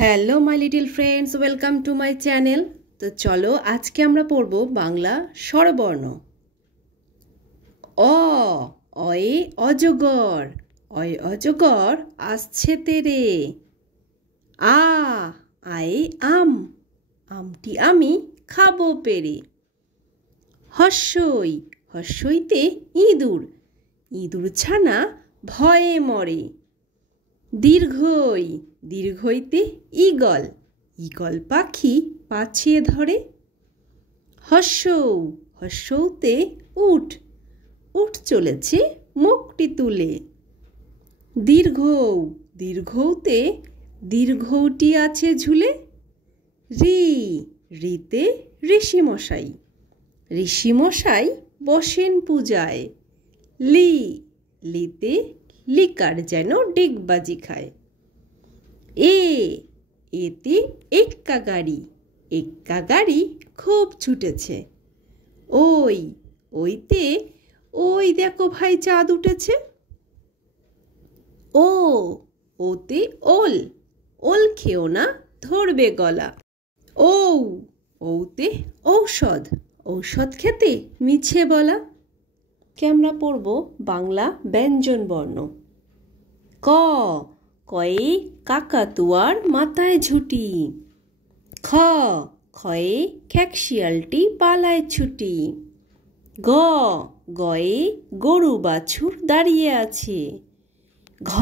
Hello my little friends, welcome to my channel. তো চলো আজকে আমরা পড়ব বাংলা স্বরবর্ণ। অ, অয়ে অজগর, অয় অজগর আসছে তেরে। আ, আয়ে আম, আমটি আমি খাবো পেরে। হর্ষই, হর্ষইতে ইঁদুর, ইঁদুর ছানা ভয়ে মরে। দীর্ঘই, দীর্ঘইতে ঈগল, ঈগল পাখি পাছিয়ে ধরে। হর্ষৌ, হর্ষৌতে উট, উট চলেছে মুখটি তুলে। দীর্ঘৌ, দীর্ঘৌতে দীর্ঘৌটি আছে ঝুলে। ঋ, ঋতে ঋষিমশাই, ঋষিমশাই বসেন পূজায়। লি, লিতে লিকার যেন ডিগবাজি খায়। এ, এতে এক্কা গাড়ি, এক্কা গাড়ি খুব ছুটেছে। ওই, ওইতে ওই দেখো ভাই চাঁদ উঠেছে। ও, ওতে ওল, ওল খেও না ধরবে গলা। ঔ, ওতে ঔষধ, ঔষধ খেতে মিছে বলা। আমরা পড়ব বাংলা ব্যঞ্জন বর্ণ। ক, কয়ে কাকাতুয়ার মাথায় ঝুঁটি। খ, খয়ে খ্যাকশিয়ালটি পালায় ছুটি। গ, গয়ে গরু বাছুর দাঁড়িয়ে আছে। ঘ,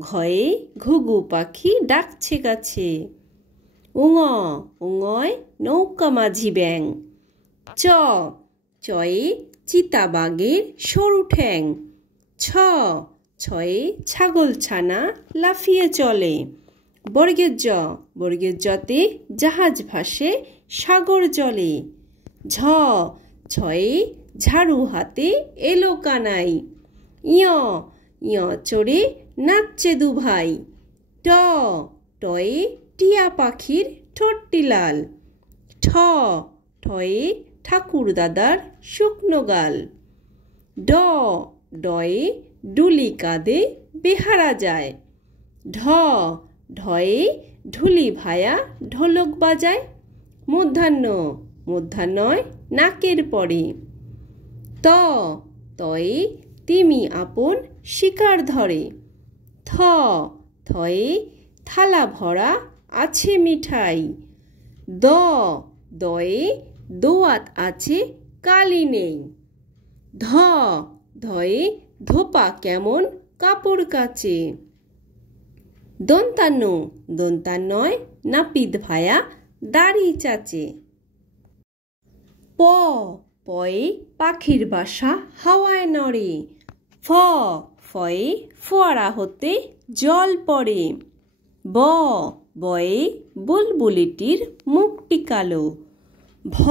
ঘয়ে ঘুঘু পাখি ডাকছে গাছে। উঙ, উঙয় নৌকা মাঝি ব্যাং। চ, চয়ে চিতাবাঘের সরু ঠ্যাং। ছ, ছয়ে ছাগল ছানা লাফিয়ে চলে। বর্গের জ, বর্গের জতে জাহাজ ভাসে সাগর জলে। ঝ, ঝয়ে ঝাড়ু হাতে এলো কানাই। ইয়, ইয় চড়ে নাচছে দুভাই। ট, টয়ে টিয়া পাখির ঠোঁটটি লাল। ঠ, ঠয়ে ঠাকুর দাদার শুকনো গাল। ড, ডয়ে ডুলি কাঁধে বেহারা যায়। ঢ, ঢয়ে ঢুলি ভায়া ঢোলক বাজায়। মূর্ধন্য, মূর্ধন্যয় নাকের পরে। ত, তয়ে তিমি আপন শিকার ধরে। থ, থয়ে থালা ভরা আছে মিঠাই। দ, দয়ে দোয়াত আছে কালি নেই। ধ, ধয়ে ধোপা কেমন কাপড় কাচে। দন্তান্ন, দন্তান্নয় নাপিত ভায়া দাড়ি চাচে। প, পয়ে পাখির বাসা হাওয়ায় নড়ে। ফ, ফয়ে ফোয়ারা হতে জল পড়ে। ব, বয়ে বুলবুলিটির মুখটি কালো। ভ,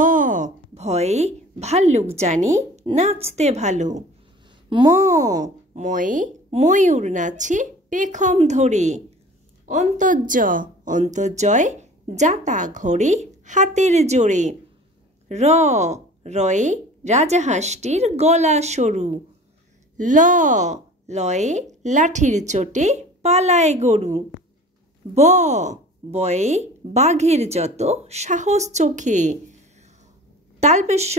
ভয়ে ভাল্লুক জানি নাচতে ভালো। ম, ময়ে ময়ূর নাচে পেখম ধরে। অন্তর্য, অন্তর্জয় জাতা ঘোরে হাতের জোরে। র, রয়ে রাজাহাঁসটির গলা সরু। ল, লয়ে লাঠির চোটে পালায় গরু। ব, বয়ে বাঘের যত সাহস চোখে। তালবেশ্য,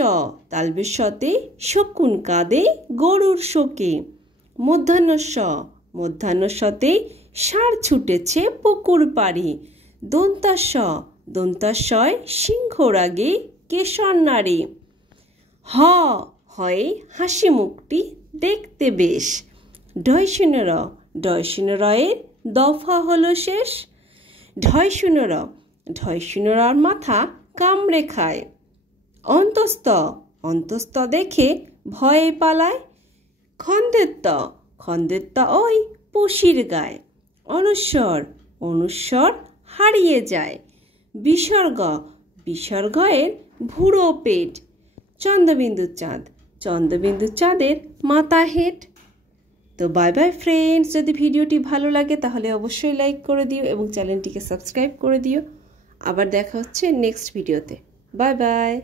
তালবেশ্যতে শকুন কাঁদে গরুর শোকে। মূর্ধন্যস্ব, মূর্ধন্যস্বতে ষাঁড় ছুটেছে পুকুর পাড়ে। দন্তাস্ব, দন্তাস্বয় সিংহ রাগে কেশর নাড়ে। হ, হয়ে হাসি মুখটি দেখতে বেশ। ঢয়শূন্য র, ঢয়শূন্য রয়ের দফা হলো শেষ। ঢয়শূন্য র, ঢয়শূন্য রর মাথা কামড়ে খায়। অন্তস্থ, অন্তস্থ দেখে ভয়ে পালায়। খন্দেত্ব, খন্দেত্ব ওই পুষির গায়। অনুস্বর, অনুস্বর হারিয়ে যায়। বিসর্গ, বিসর্গয়ের ভুড়ো পেট। চন্দ্রবিন্দু চাঁদ, চন্দ্রবিন্দু চাঁদের মাথা হেট। তো বাই বাই ফ্রেন্ডস, যদি ভিডিওটি ভালো লাগে তাহলে অবশ্যই লাইক করে দিও এবং চ্যানেলটিকে সাবস্ক্রাইব করে দিও। আবার দেখা হচ্ছে নেক্সট ভিডিওতে। Bye bye.